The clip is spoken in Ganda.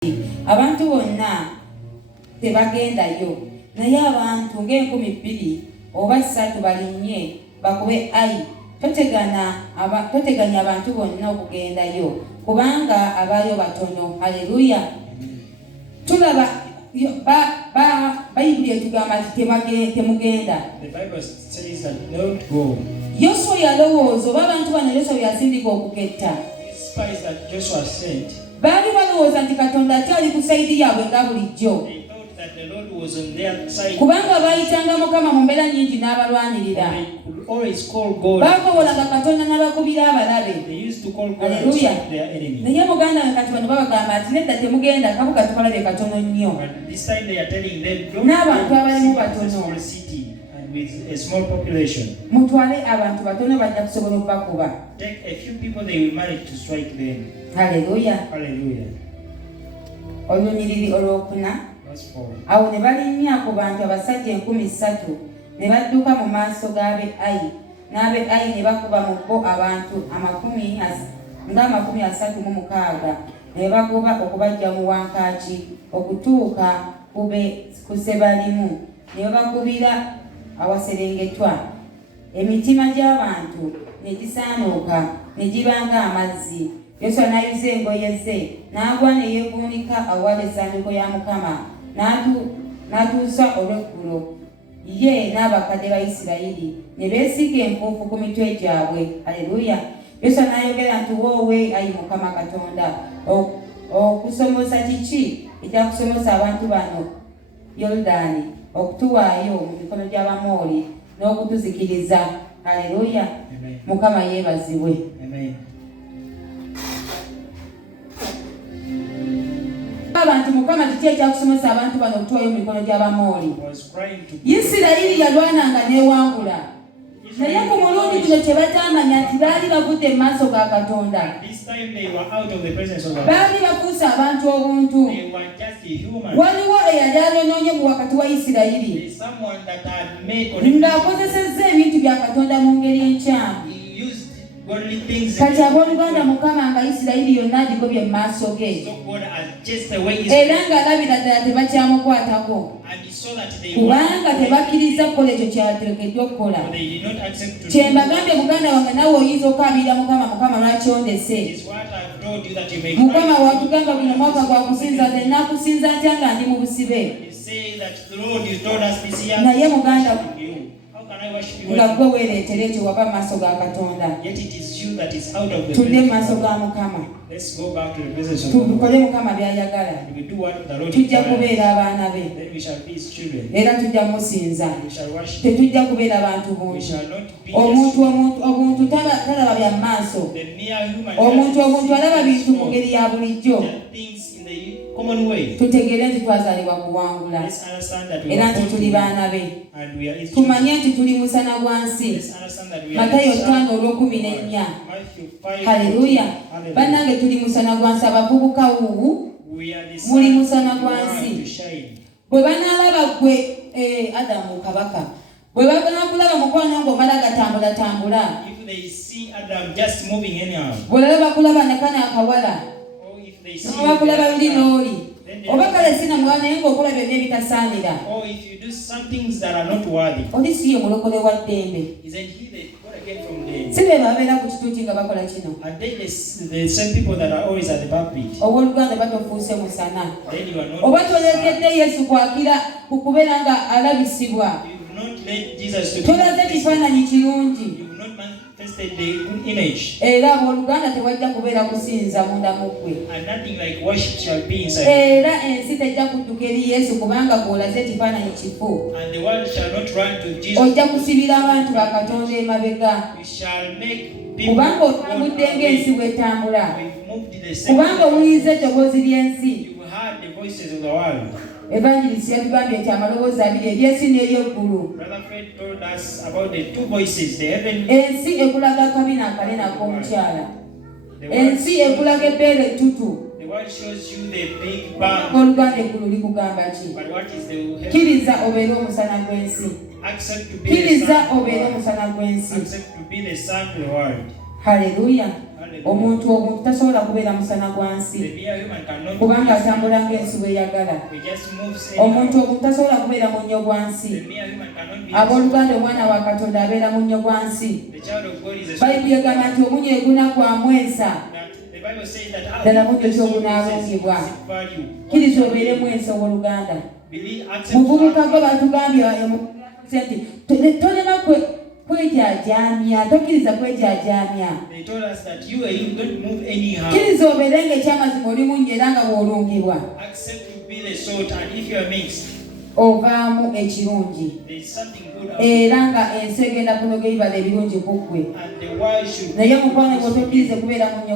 abantu bonna tebagendayo naye abantu ng'enkumi 2 oba 3 balinnye bakube ayi toteganya abantu bonna okugendayo kubanga abayo batono. Haleluya. Tulaba Bayibuli etugamba temugenda. Yoswa yalowooza oba abantu bano Yoswa yasindika okuketta. Baali balowooza nti Katonda akyali ku sayidi yaabwe nga bulijjo. Kubanga bayitanga Mukama mu mbeera nnyingi n'abalwanirira. Bakobolanga Katonda n'abakubira abalabe. Haleluya. Naye muganda we kati bano babagamba ati nedda temugenda kabuga tukalabe katono nnyo. N'abantu abalimu batono. With a small population. Mutwale abantu batono bajja kusobola okubakuba. Take a few people, they will manage to strike them. Hallelujah. Hallelujah. Olunyiriri olwokuna awo ne balinnya ku bantu abasajja 3,000 ne badduka mu maaso g'abe Ayi. N'abe Ayi ne bakuba mu bo abantu 36 ne bagoba okubajja mu wankaaki okutuuka ku Sebalimu ne bakubira awaserengetwa. Emitima gy'abantu ne gisaanuuka ne gibanga amazzi. Yoswa n'ayuza engoye ze n'agwa ne yeevuunika awali essanduuko ya Mukama n'atuusa olweggulo ye n'abakadde ba Isirayiri ne beesiga enfuufu ku mitwe gyabwe. Haleluya. Yoswa n'ayogera nti woowe Ayi Mukama Katonda okusomosa kiki ekyakusomosa abantu bano Yoludaani okutuwaayo mu mikono gy'Abamoli n'okutuzikiriza. Haleluya. Mukama yeebazibwe. Abantu Mukama kiki ekyakusomosa abantu bano okutuwaayo mu mikono gy'Abamoli? Isirayiri yalwananga n'ewangula. Naye ku mulundi guno kye batamanya nti baali bavudde mu maaso ga Katonda. Baali bafuuse abantu obuntu. Waliwo eyali ayonoonye mu wakati wa Isirayiri ng'akozesezza ebintu bya Katonda mu ngeri enkyamu. Kati abooluganda Mukama nga Isirayiri yonna agigobye mu maaso ge era ng'alabira ddala tebakyamukwatako kubanga tebakkiriza kukola ekyo kyateekeddwa okukola. Kyembagambye muganda wange nawe oyinza okukabirira Mukama lwaki ondese. Mukama watugamba guno mwaka gwa kusinza nze nakusinza ntya nga ndi mu busibe. Naye muganda nga gwe weereetera ekyo wava mu maaso ga Katonda. Tudde mu maaso ga Mukama tukole Mukama by'ayagala. Tujja kubeera abaana be era tujja musinza. Tetujja kubeera abantu buntu. Omuntu talaba bya maaso. Omuntu alaba bintu mu ngeri ya bulijjo. Tutegeere nti twazaalibwa kuwangula era nti tuli baana be. Tumanye nti tuli musana gwa nsi. Matayo 5:14. Haleluya. Bannange tuli musana gwa nsi. Abavubuka wuuwu muli musana gwa nsi. Bwe banaalaba gwe Adamu kabaka bwe banakulaba mukwano ng'omala gatambula bwe laba bakulaba nakana akawala bakulaba luli n'oli oba kale sina mwana naye ng'okulaba ebyo ebitasaanira oli si ye mulokole wa ddembe. Si be babeera ku kituuti nga bakola kino. Owooluganda batofuuse musana oba tolekedde Yesu kwakira ku kubeera nga alabisibwa. Tolaze kifaananyi kirungi era abooluganda tewajja kubeera kusinza munda mu ggwe era ensi tejja kudduka eri Yesu kubanga gw'olaze ekifaananyi kifu. Ojja kusibira abantu ba Katonda emabega kubanga otambudde ng'ensi bw'etambula kubanga owuliriza eddoboozi ly'ensi. Evangelist yatugambye nti amaloboozi abiri ery'ensi n'ery'eggulu. Ensi ekulaga akabina akalena ak'omukyala. Ensi ekulaga ebbeere ettutu. Oluganda eggulu likugamba ki? Kkiriza obeere omusana gw'ensi. Kkiriza obeere omusana gw'ensi. Haleluya. omuntu omuntu tasobola kubeera musana gwa nsi kubanga atambula ng'ensi bw'eyagala. Omuntu omuntu tasobola kubeera munnyo gwa nsi. Abooluganda, omwana wa Katonda abeera munnyo gwa nsi. Bayibuli egamba nti omunyo eguna gwamwesa ddala munnyo ky'ogunaabungibwa. Kkiriza obeere mwesa owooluganda. Muvubuka gwe batugambye nti tolema kwejajaamya, tokkiriza kwejajaamya. Kkiriza obeere ng'ekyamazima oli munnyo era nga bw'olungibwa ovaamu ekirungi era nga ensi egenda kunoga ebibala ebirungi ku ggwe. Naye mukwano gwe tokkirize kubeera munnyo